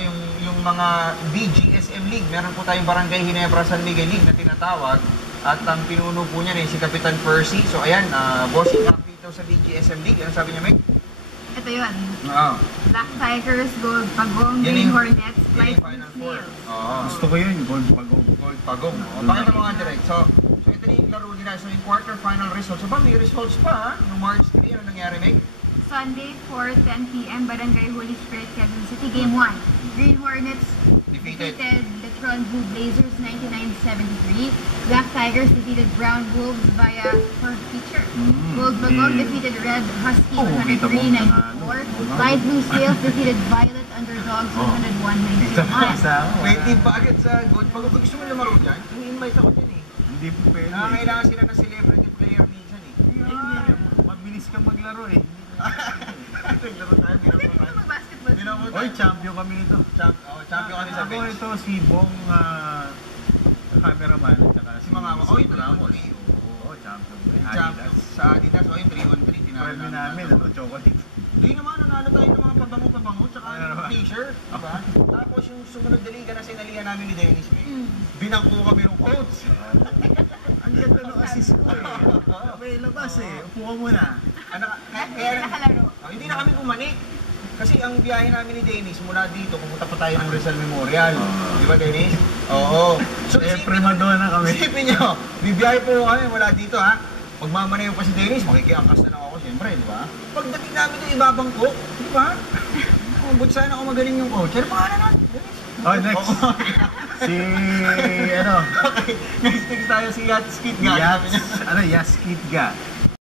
no, yung mga BGSM League. Meron po tayong Barangay Ginebra San Miguel League na tinatawag. At ang pinuno po niya si Kapitan Percy. So ayan, bossing up dito sa BGSM League. Ano sabi niya, Meg? Ito yun. Oo. Black Tigers, Gold Pagong, Yan Green yung- Hornets, Yan Light yung Blue Final Four. Snails. Oo. Gusto ko yun, gold pagong. Gold Pagong. Pakita mo nga direct. So ito na yung laro nila. So yung quarter-final results. So may results pa ha? Noong March 3, ano nangyari, Meg? Sunday, 4:10 p.m., Barangay Holy Spirit, Quezon City, Game 1. Green Hornets Defeated. defeated Letron Blue Blazers 99-73. Black Tigers defeated Brown Wolves via fourth feature. Gold Bagong defeated Red Husky kita mo, 103-94. Light Blue Snails defeated Violet Underdogs 101-91. May team pa agad sa Gold Pagong. Kung gusto mo lumaro dyan, i-invite ako dyan eh. Hindi po pwede. Nakakailangan sila ng celebrity player minsan eh. Mabilis kang maglaro eh. Naglaro tayo, Pwede mo mag-basketball. Binamo tayo. Oy, champion kami nito. Champion kami sa Ako bench. ito si Bong cameraman at saka Si mga oy, Ramos. 3-on-3. Oo, champion. Champion sa Adidas, oy, 3-on-3. Prime namin, ano, chocolate. Hindi naman, nanalo tayo ng mga pabango-pabango, tsaka yung t-shirt, diba? Tapos yung sumunod na liga na sinalihan namin ni Dennis, binangko kami ng coach. Ang ganda ng assist ko eh. May labas eh. Upo ka muna. Hindi na nakalaro. Hindi na kami bumalik. Kasi ang biyahe namin ni Dennis, mula dito, pumunta pa tayo ng Rizal Memorial. Di ba, Dennis? Oo. So, Eh, primadonna kami. isipin nyo, bibiyahe po kami mula dito, ha? Magmamanayo pa si Dennis, makikiangkas na lang ako, siyempre, di ba? Pagdating namin yung ibabang cook, di ba? But sana ako magaling yung coach. Ano pangalan nun? Dennis? Oh, next. Oo. Si, ano, Okay, next tayo si Yats Kit Ga. Yaskit Ga.